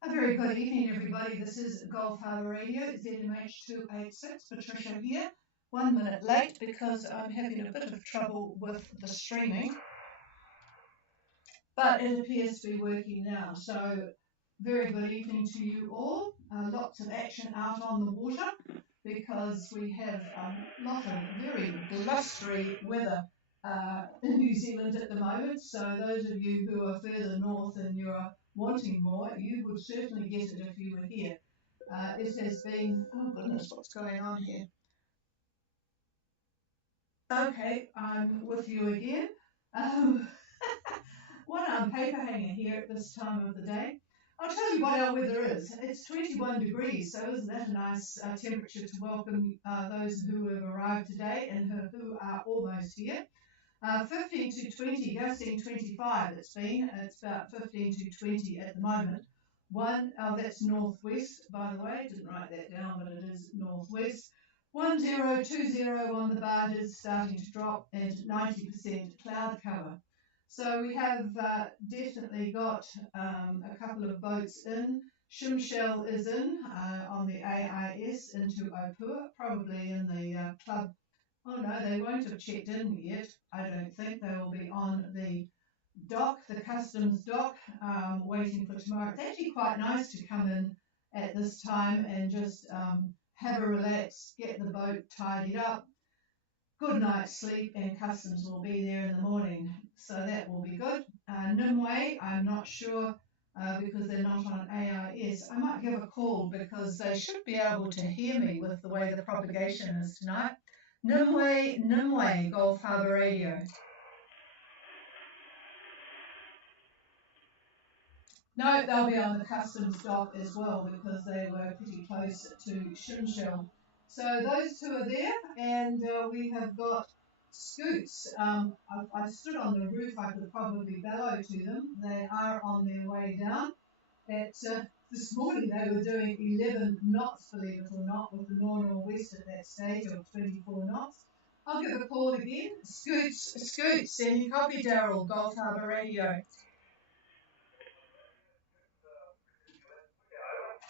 A very good evening, everybody. This is Gulf Harbour Radio, ZMH286. Patricia here. 1 minute late because I'm having a bit of trouble with the streaming, but it appears to be working now. So, very good evening to you all. Lots of action out on the water because we have a lot of very blustery weather in New Zealand at the moment. So, those of you who are further north and you're wanting more, you would certainly get it if you were here. It has been, oh goodness, what's going on here? Okay, I'm with you again. Um, what a paper hanger here at this time of the day. I'll tell you what our weather is. It's 21 degrees, so isn't that a nice temperature to welcome those who have arrived today and who are almost here. 15 to 20, gusting 25 it's been. It's about 15 to 20 at the moment. That's northwest, by the way. Didn't write that down, but it is northwest. 1020 on the barges starting to drop and 90% cloud cover. So we have definitely got a couple of boats in. Shimshell is in on the AIS into Opua, probably in the club. Oh no, they won't have checked in yet. I don't think they will be on the dock, the customs dock, waiting for tomorrow. It's actually quite nice to come in at this time and just have a relax, get the boat tidied up, good night's sleep, and customs will be there in the morning. So that will be good. Nimue, I'm not sure because they're not on AIS. I might give a call because they should be able to hear me with the way the propagation is tonight. Nimue, Gulf Harbour Radio. No, they'll be on the customs dock as well because they were pretty close to Shimshell. So those two are there, and we have got scoots. I've stood on the roof. I could probably bellow to them. They are on their way down. This morning they were doing 11 knots, believe it or not, with the north-northwest at that stage of 24 knots. I'll give a call again. Scoots, send you copy, Daryl, Gulf Harbour Radio.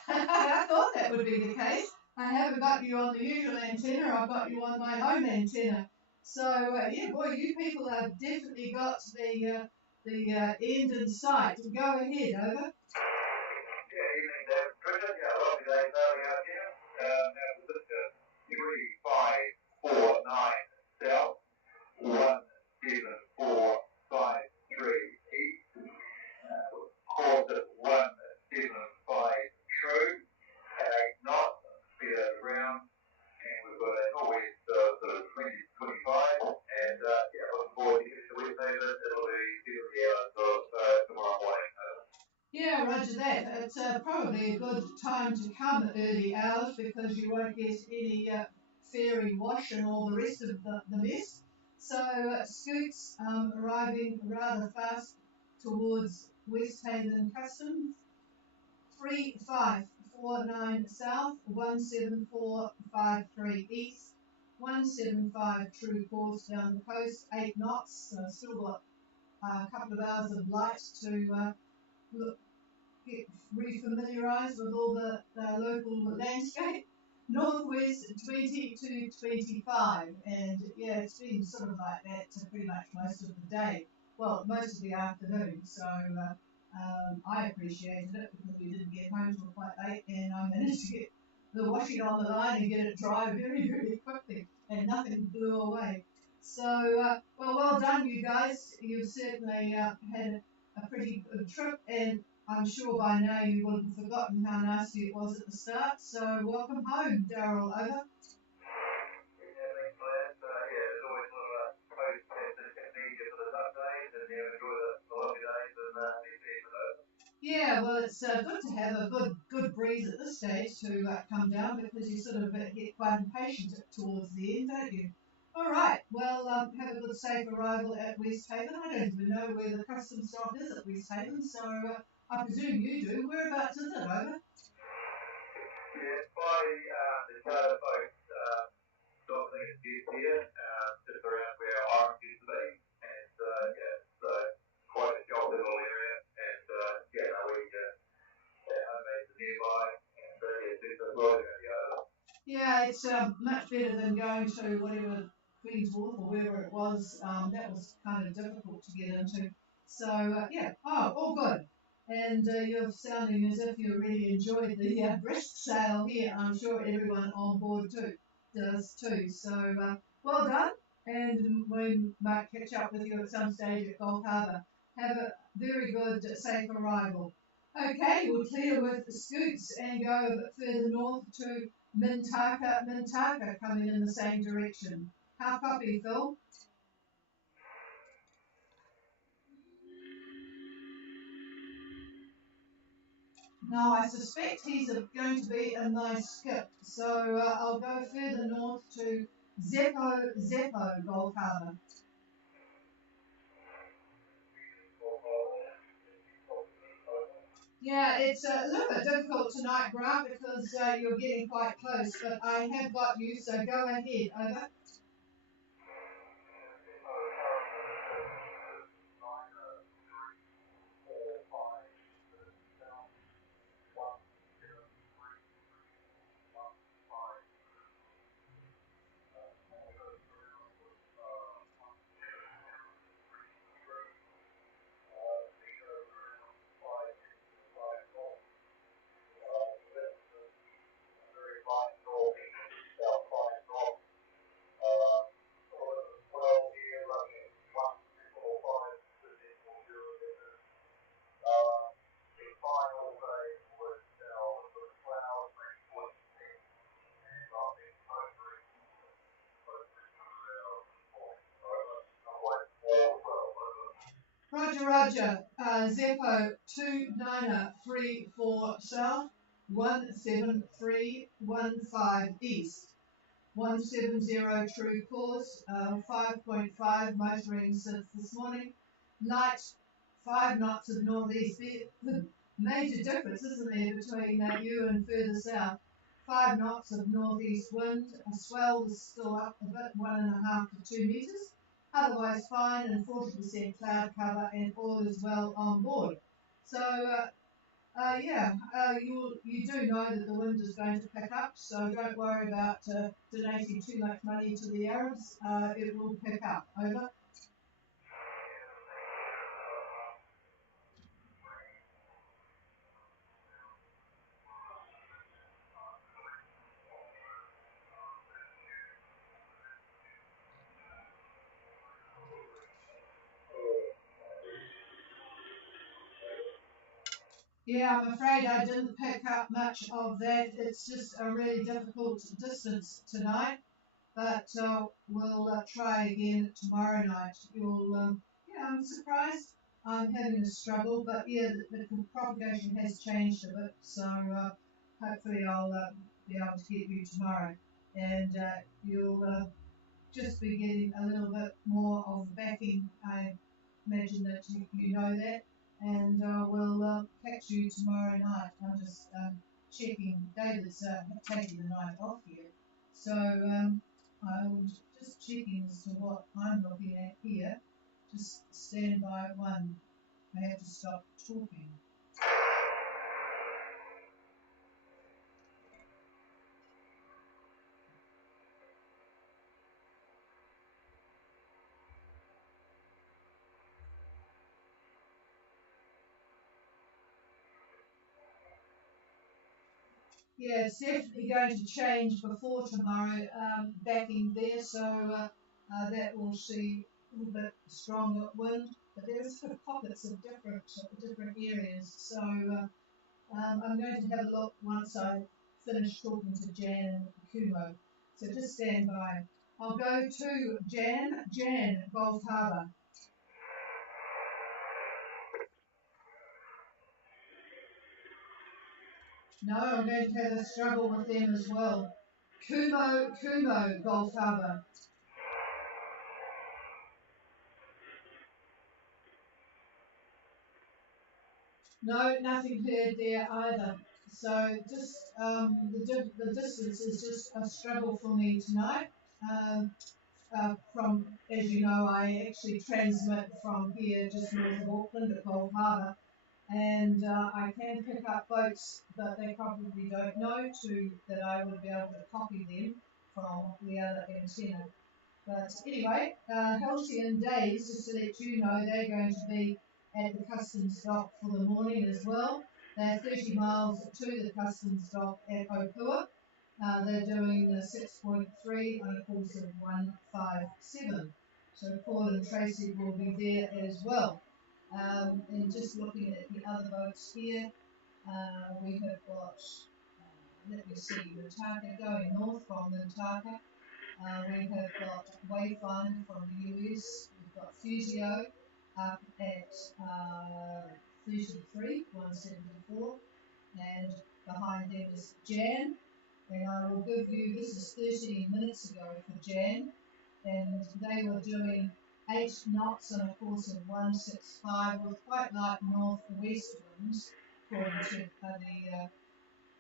I thought that would be the case. I haven't got you on the usual antenna, I've got you on my home antenna. So, yeah, boy, you people have definitely got the end in sight. Go ahead, over. Yeah, evening, David. Patricia. Yeah, lovely day sailing out here. Now, this is 3549 south, 17453 east. Course at 175 true, at 8 knots, speed out around, and we've got a northwest sort of 20 to 25, and yeah, looking forward to getting the west haven. It'll be 70 hours of tomorrow morning. Yeah, roger that. It's probably a good time to come early hours because you won't get any ferry wash and all the rest of the mess. So scoots arriving rather fast towards West Haven Customs. 3549 south, 17453 east, 175 true course down the coast, 8 knots. So still got a couple of hours of light to get re-familiarised with all the local landscape. Northwest 20 to 25, and yeah, it's been sort of like that pretty much most of the day. Well, most of the afternoon. So I appreciated it because we didn't get home till quite late, and I managed to get the washing on the line and get it dry very, very quickly, and nothing blew away. So, well done, you guys. You've certainly had a pretty good trip, and I'm sure by now you will have forgotten how nasty it was at the start. So, welcome home, Daryl. Over. Yeah, well, it's good to have a good breeze at this stage to come down because you sort of get quite impatient towards the end, don't you? All right, well, have a good safe arrival at West Haven. I don't even know where the customs dock is at West Haven, so I presume you do. Whereabouts is it, over? Yeah, by the charter boat docking is here, just around where Orange used to be, and yeah, it's quite a jolly little area, and yeah, no, we Yeah, it's much better than going to whatever Queen's Wharf or wherever it was. That was kind of difficult to get into. So yeah, oh, all good. And you're sounding as if you really enjoyed the breast sale here. I'm sure everyone on board too does too. So well done, and we might catch up with you at some stage at Gulf Harbour. Have a very good, safe arrival. Okay, we'll clear with the scoots and go a bit further north to Mintaka coming in the same direction. How copy, Phil? No, I suspect he's going to be a nice skip, so I'll go further north to Zeppo Gold Harbour. Yeah, it's a little bit difficult tonight, Grant, because you're getting quite close, but I have got you, so go ahead. Over. Roger, Roger. Zeppo 2934 South, 17315 East. 170 true course, 5.5 motoring since this morning. Light 5 knots of northeast. The major difference, isn't there, between you and further south? 5 knots of northeast wind. Swell is still up a bit, 1.5 to 2 metres. Otherwise fine and 40% cloud cover, and all is well on board. So yeah, you do know that the wind is going to pick up, so don't worry about donating too much money to the Arabs. It will pick up. Over. Yeah, I'm afraid I didn't pick up much of that. It's just a really difficult distance tonight, but we'll try again tomorrow night. Yeah, I'm surprised I'm having a struggle, but yeah, the propagation has changed a bit, so hopefully I'll be able to get you tomorrow, and you'll just be getting a little bit more of backing. I imagine that you know that, and we'll catch you tomorrow night. I'm just checking. David's taking the night off here, so I'm just checking as to what I'm looking at here. Just stand by one. I have to stop talking. Yeah, it's definitely going to change before tomorrow, backing there, so that will see a little bit stronger wind. But there are sort of pockets of different areas, so I'm going to have a look once I finish talking to Jan and Kumo. So just stand by. I'll go to Jan, Gulf Harbour. No, I'm going to have a struggle with them as well. Kumo, Gulf Harbour. No, nothing heard there either. So just the distance is just a struggle for me tonight. From, as you know, I actually transmit from here just north of Auckland at Gold Harbour, and I can pick up boats, but they probably don't know that I would be able to copy them from the other antenna. But anyway, Halcyon Days, just to let you know, they're going to be at the customs dock for the morning as well. They're 30 miles to the customs dock at Opua. They're doing 6.3 on a course of 157. So Paul and Tracy will be there as well. And just looking at the other boats here, we have got, let me see, Mintaka going north from Mintaka. We have got Wayfinder from the US. We've got Fusio up at 33, 174. And behind them is Jan. And I will give you, this is 13 minutes ago for Jan. And they were doing 8 knots on a course of 165 with quite light northwest winds, according to the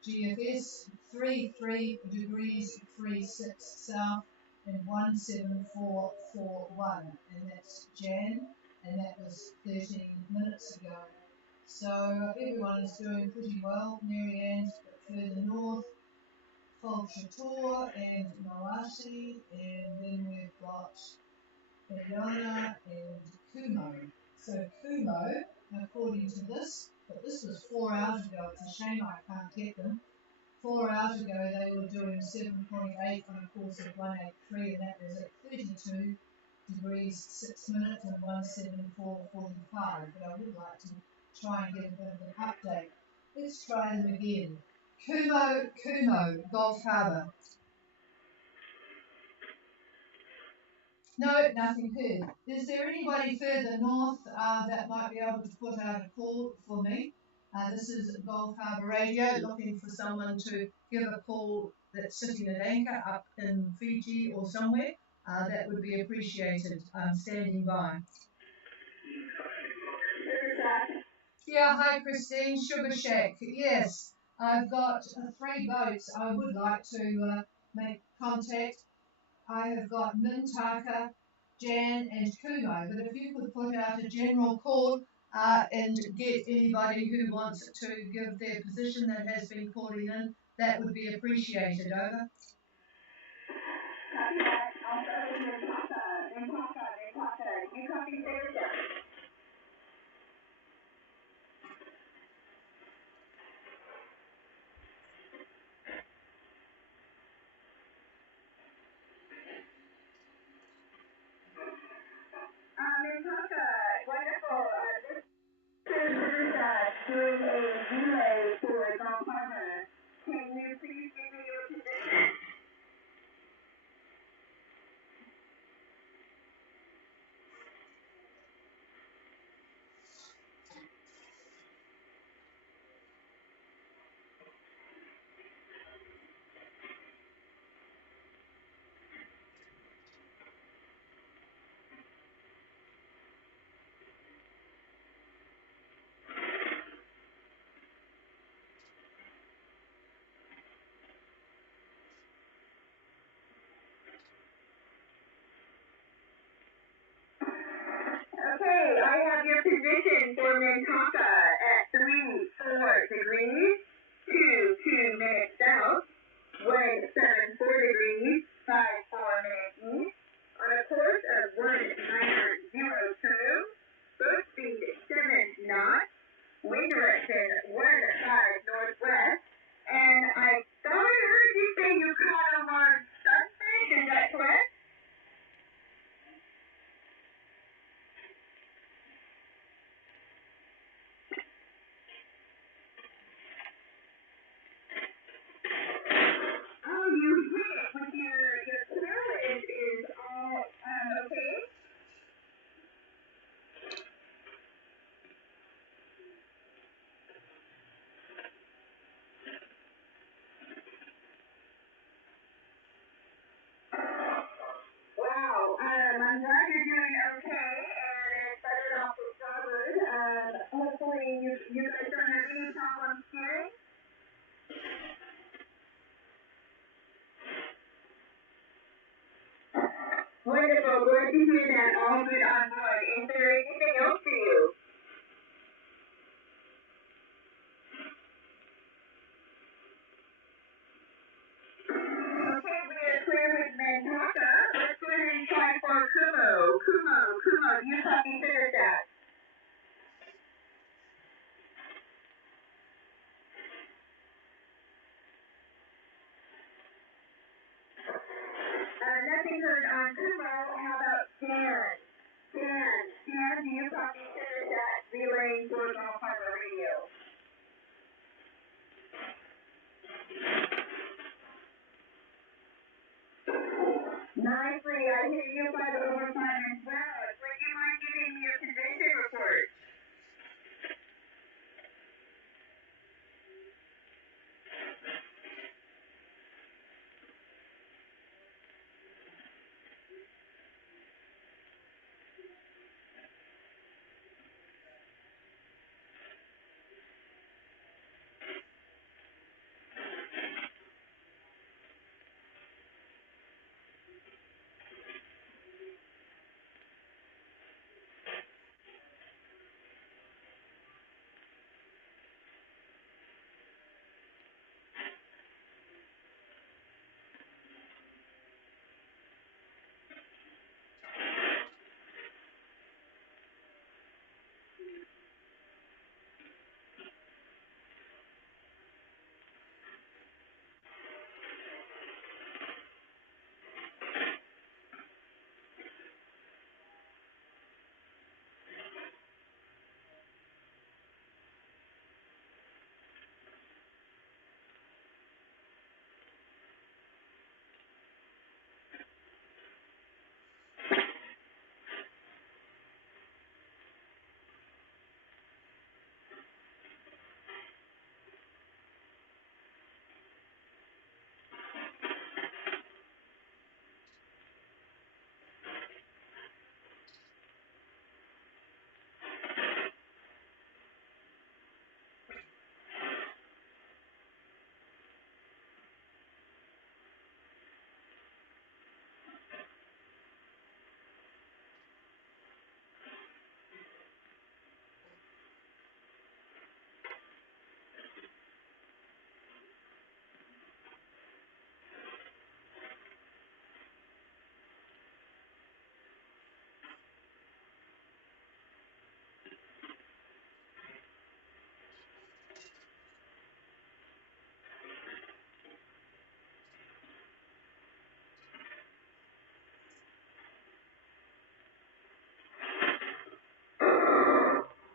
GFS, 33 degrees 36 south and 17441, and that's Jan, and that was 13 minutes ago. So everyone is doing pretty well. Marianne's a bit further north, Fulchator and Moasi, and then we've got Eliana and Kumo. So Kumo, according to this, but this was 4 hours ago, it's a shame I can't get them. 4 hours ago, they were doing 7.8 on a course of 183, and that was at 32 degrees 6 minutes and 174.45. But I would like to try and get a bit of an update. Let's try them again. Kumo, Gulf Harbour. No, nothing heard. Is there anybody further north that might be able to put out a call for me? This is Gulf Harbour Radio, looking for someone to give a call that's sitting at anchor up in Fiji or somewhere. That would be appreciated. I'm standing by. Yeah, hi Christine, Sugar Shack. Yes, I've got 3 boats. I would like to make contact. I have got Mintaka, Jan and Kumo, but if you could put out a general call and get anybody who wants to give their position that has been calling in, that would be appreciated. Over. Wonderful. This is doing a relay for Gulf Harbour. Can you please give me your position? Okay, I have your position for Mintaka at 34 degrees, 2 minutes south, 174 degrees, 54 minutes east, on a course of 1902, boat speed 7 knots, wind direction 15 northwest, and I thought I heard you say you caught a large sunfish, is that correct? Oh, you hit it with your crew is all okay? Wow, I'm glad you're doing okay, and it started off with starboard. Hopefully you guys don't have any problems steering. Wonderful, glad to hear that. All good on board. Is there anything else for you? for Kumo. Kumo, do you copy center stack? Nothing heard on Kumo. How about Dan? Dan, do you copy center stack? Relaying for Gulf Harbor Radio. Nicely, I hear you by the overtime as well. Would you mind giving me your position report?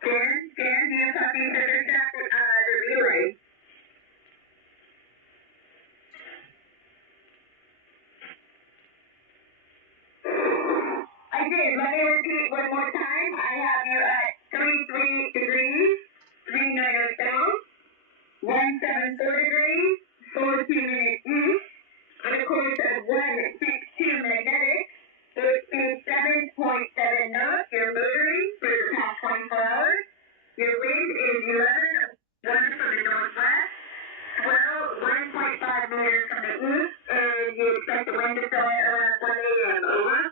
Dan, do you copy center stack the relay? I did. Let me repeat one more time. I have you at 33 degrees, 39 south, 174 degrees, 42 minutes east, and a course of 162 magnetic, with speed 7.7 knots. Your motoring for the past 24 hours. Your wind is 11, 1 from the northwest, 12, 1.5 meters from the east, and you expect the wind to start around 1 a.m. Over.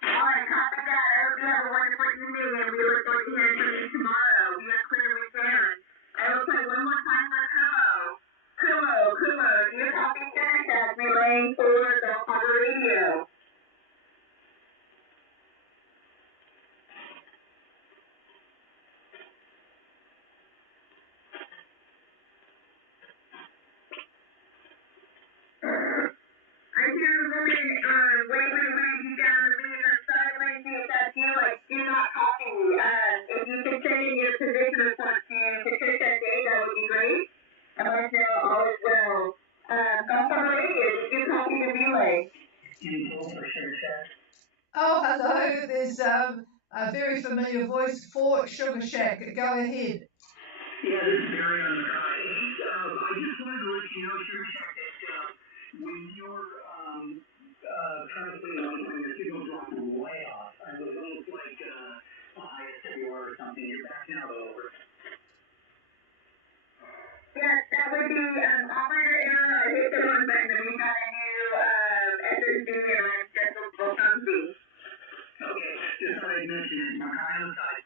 Alright, copy that. I hope you have a wonderful evening, and we look forward to hearing from you tomorrow. We are clear with Dan. I will play one more time for Kumo. Kumo, do you copy center stack relaying for the Harbour Radio? I hear a woman, wait, he's down the lead. I'm silent, if that's you, I do not copy. If you could send in your position report to Patricia Day, that would be great. And let us know all is well. Golf on Radio, did you copy the relay? Oh, hello. There's a very familiar voice for Sugar Shack. Go ahead. Yeah, this is Barry on the call. I just wanted to let you know, Sugar Shack, that when you're trying to play when the signal drops way off, and it looks like ISWR or something, you're back now over. Yes, that would be operator error. I hit the wrong button, and we got a new SSD and I'm scheduled for something. Okay, just thought I'd mention it. My eye on the side.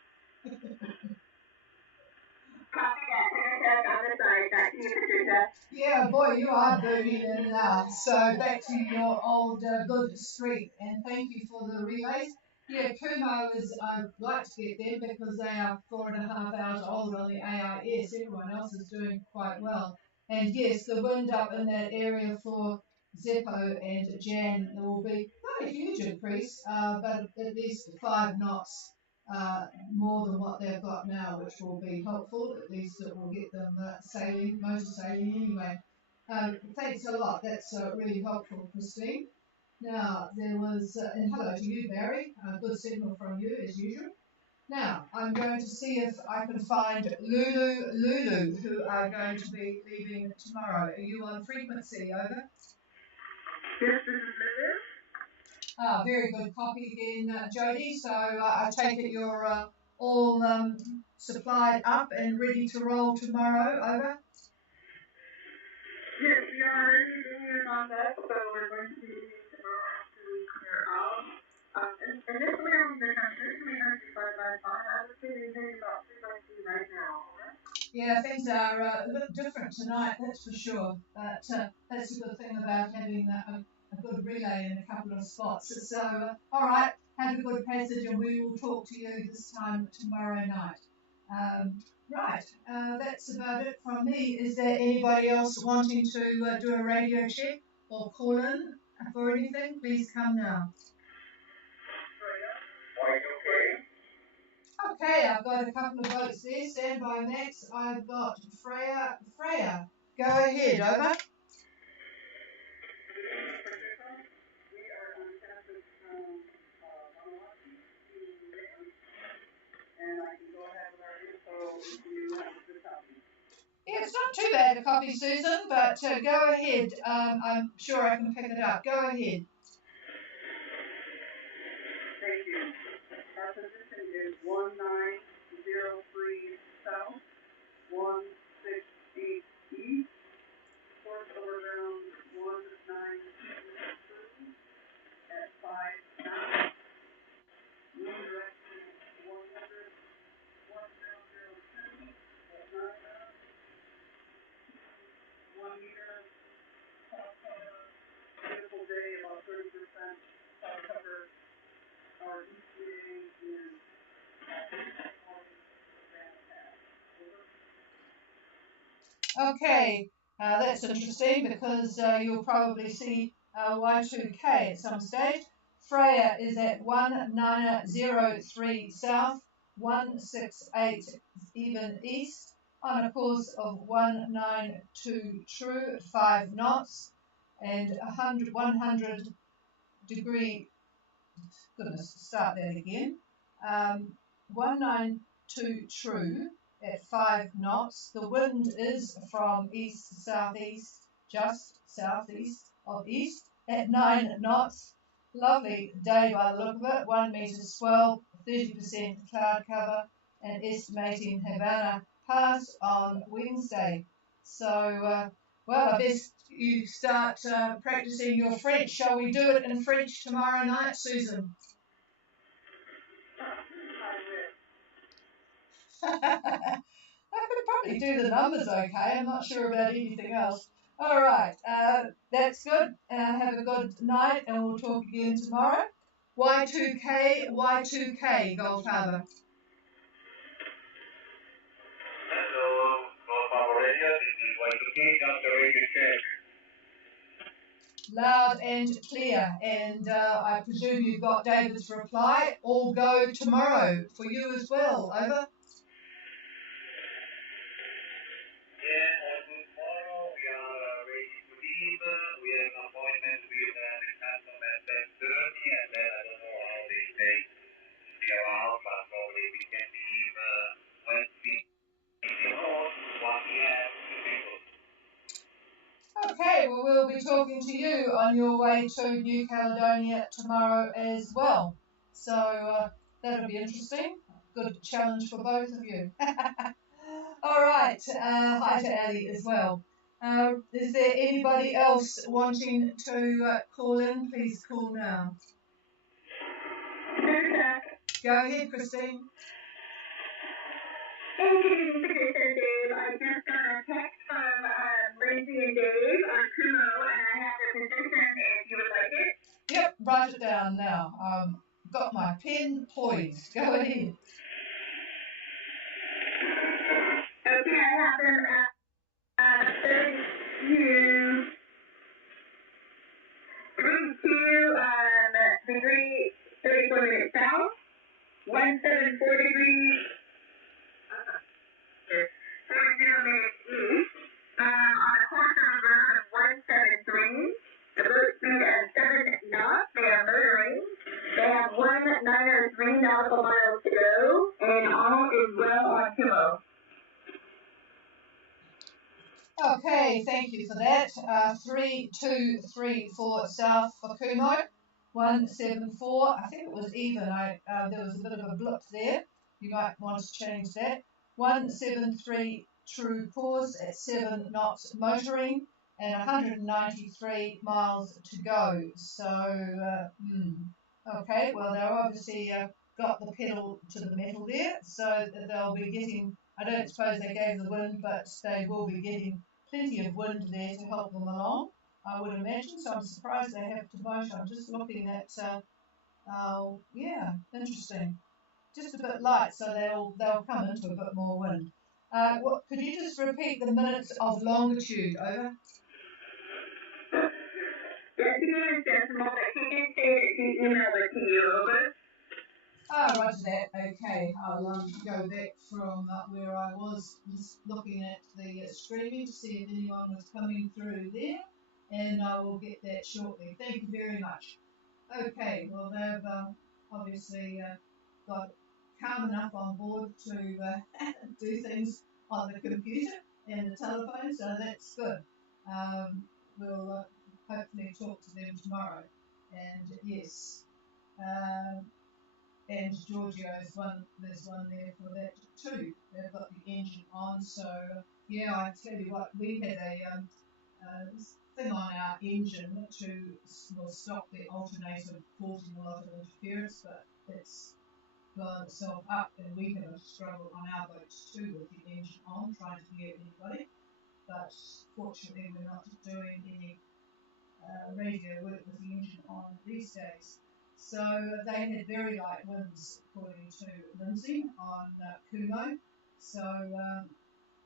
Yeah, boy, you are booming in now. So back to your old good streak, and thank you for the relays. Yeah, Kumo is, I'd like to get them because they are 4.5 hours old on the AIS. Everyone else is doing quite well. And yes, the wind up in that area for Zeppo and Jan, there will be not a huge increase, but at least 5 knots more than what they've got now, which will be helpful. At least it will get them sailing, motor sailing anyway. Thanks a lot. That's really helpful, Christine. Now, there was, and hello to you, Barry. Good signal from you, as usual. Now, I'm going to see if I can find Lulu, who are going to be leaving tomorrow. Are you on frequency? Over. Yes, this is Lulu. Very good copy again, Jody. So I take it you're all supplied up and ready to roll tomorrow. Over. Yes, we are already doing on that, so we're going to be leaving tomorrow after we clear out. Initially, I'm going to traditionally have to 5 by 5. I would say we're doing about 3 by 3 right now. Yeah, things are a bit different tonight, that's for sure. But that's a good thing about having a good relay in a couple of spots. So, all right, have a good passage, and we will talk to you this time tomorrow night. Right, that's about it from me. Is there anybody else wanting to do a radio check or call in for anything? Please come now. Okay, I've got a couple of votes there. Stand by, Max. I've got Freya. Freya, go ahead. Over. Yeah, it's not too bad a copy, Susan, but go ahead. I'm sure I can pick it up. Go ahead. Thank you. Our position is 1903 south, 168 east, course overground 192 at 5 knots. Wind direction 1002 at 9 knots. 1 meter cloud cover. Beautiful day, about 30% cloud cover. Our ETA is Okay, that's interesting because you'll probably see Y2K at some stage. Freya is at 1903 south, 168 even east, on a course of 192 true at 5 knots and 100 degree. Goodness, start that again. 192 true at 5 knots. The wind is from east southeast, just southeast of east at 9 knots. Lovely day by the look of it. 1 metre swell, 30% cloud cover, and estimating Havana Pass on Wednesday. So, well, I best you start practicing your French. Shall we do it in French tomorrow night, Susan? I could probably do the numbers okay. I'm not sure about anything else. All right, that's good. Have a good night, and we'll talk again tomorrow. Y2K, Y2K, Gold Harbour. Hello, Gold Harbour Radio. This is Y2K, Dr. Radio Check. Loud and clear, and I presume you've got David's reply. All go tomorrow for you as well. Over. Yeah, all good tomorrow. We are ready to leave. We have an appointment with the customer at 10:30, and then I don't know how they stay around, but probably we can leave when we know 1 p.m. Okay, well, we'll be talking to you on your way to New Caledonia tomorrow as well. So that'll be interesting. Good challenge for both of you. All right. Hi to Ali as well. Is there anybody else wanting to call in? Please call now. Go ahead, Christine. Thank you, Dave. I just got a text from Christy and Dave on Kumo, and I have their position if you would like it. Yep, write it down now. Got my pen poised. Go ahead. Okay, I have them at 32, 32 degrees, 34 minutes south, 174 degrees, 40 minutes east, on a course of the road of 173, the boat speed of 7 knots, they are motoring, they have 1,903 nautical miles to go, and all is well on Kumo. Okay, thank you for that. 3234 south for Kumo, 174. I think it was even. There was a bit of a blip there. You might want to change that. 173 true course at 7 knots motoring and 193 miles to go. So, okay, well, they're obviously got the pedal to the metal there, so they'll be getting, I don't suppose they gave the wind, but they will be getting plenty of wind there to help them along, I would imagine. So I'm surprised they have to motor. I'm just looking at, yeah, interesting. Just a bit light, so they'll come into a bit more wind. Could you just repeat the minutes of longitude? Over. Yes, he is decimal, but he did say that he emailed it to you, over. Roger that. Okay, I'll go back from where I was just looking at the streaming to see if anyone was coming through there, and I will get that shortly. Thank you very much. Okay, well, they've obviously got calm enough on board to do things on the computer and the telephone, so that's good. We'll hopefully talk to them tomorrow. And yes, and Giorgio's one, there's one there for that too. They've got the engine on, so yeah, I tell you what, we had a thing on our engine to stop the alternator causing a lot of interference, but it's blown itself up, and we have a struggle on our boats too with the engine on, trying to hear anybody. But fortunately, we're not doing any radio work with the engine on these days. So they had very light winds, according to Lindsay, on Kumo. So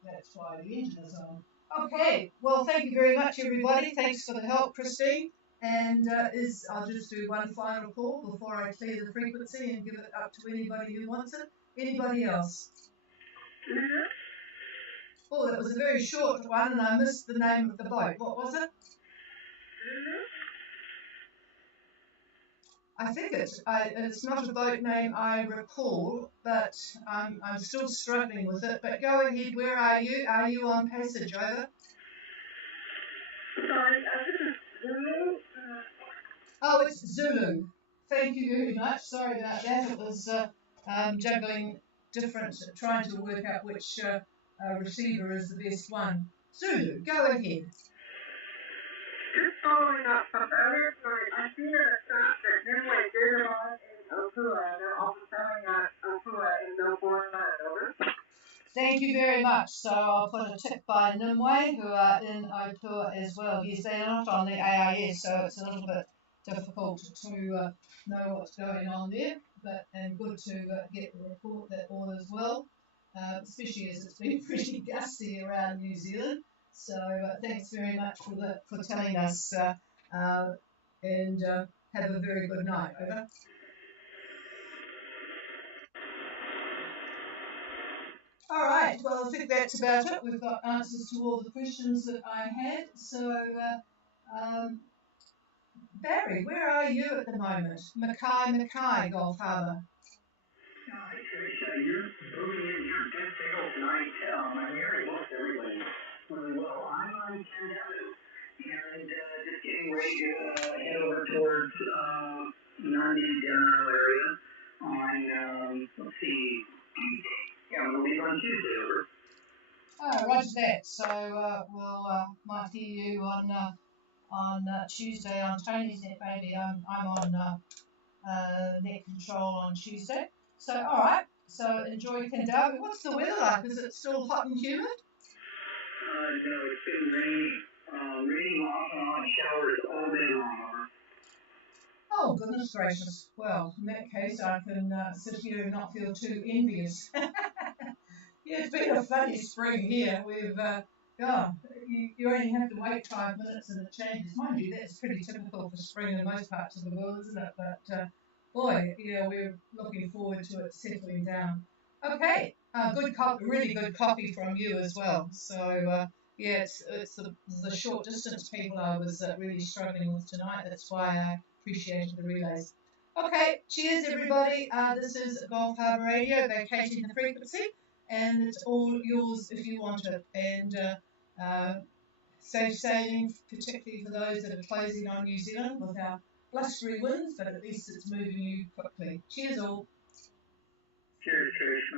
that's why the engine is on. Okay, well, thank you very much, everybody. Thanks for the help, Christine. And I'll just do one final call before I clear the frequency and give it up to anybody who wants it. Anybody else? Oh, that was a very short one, and I missed the name of the boat. What was it? I think it's not a boat name I recall, but I'm still struggling with it. But go ahead, where are you? Are you on passage? Over. Sorry, this is Zulu. Oh, it's Zulu. Thank you very much. Sorry about that. It was juggling different, trying to work out which receiver is the best one. Zulu, go ahead. Just following up from earlier tonight, I see that a stop that Nimway did on in Opua. They're also selling at Opua in Melbourne, over. Thank you very much. So I'll put a tip by Nimway, who are in Opua as well. Yes, they're not on the AIS, so it's a little bit difficult to know what's going on there, and good to get the report that all is well, especially as it's been pretty gusty around New Zealand. So thanks very much for telling us, and have a very good night. Over. All right, well, I think that's about it. We've got answers to all the questions that I had. So, Barry, where are you at the moment? Mackay, Gulf Harbour. You're moving in your difficult night. I'm hearing most everything really well. I'm on Kent Avenue and just getting ready to head over towards Nandi General area on, let's see, yeah, we'll leave on Tuesday, over. Oh, roger that. So we'll might hear you on Tuesday on Tony's net. Maybe I'm on net control on Tuesday. So all right. So enjoy Kendalga. What's the weather like? Is it still hot and humid? No, it's been raining raining off and on, showers all day long. Oh, goodness gracious. Well, in that case, I can sit here and not feel too envious. Yeah, it's been a funny spring here. Yeah, you only have to wait 5 minutes and it changes. Mind you, that's pretty typical for spring in most parts of the world, isn't it? But boy, yeah, we're looking forward to it settling down. Okay, really good coffee from you as well. So yeah, it's the short distance people I was really struggling with tonight. That's why I appreciated the relays. Okay, cheers everybody. This is Gulf Harbour Radio, vacating the frequency, and it's all yours if you want it. And safe sailing, particularly for those that are closing on New Zealand with our blustery winds, but at least it's moving you quickly. Cheers all. Cheers, Trish.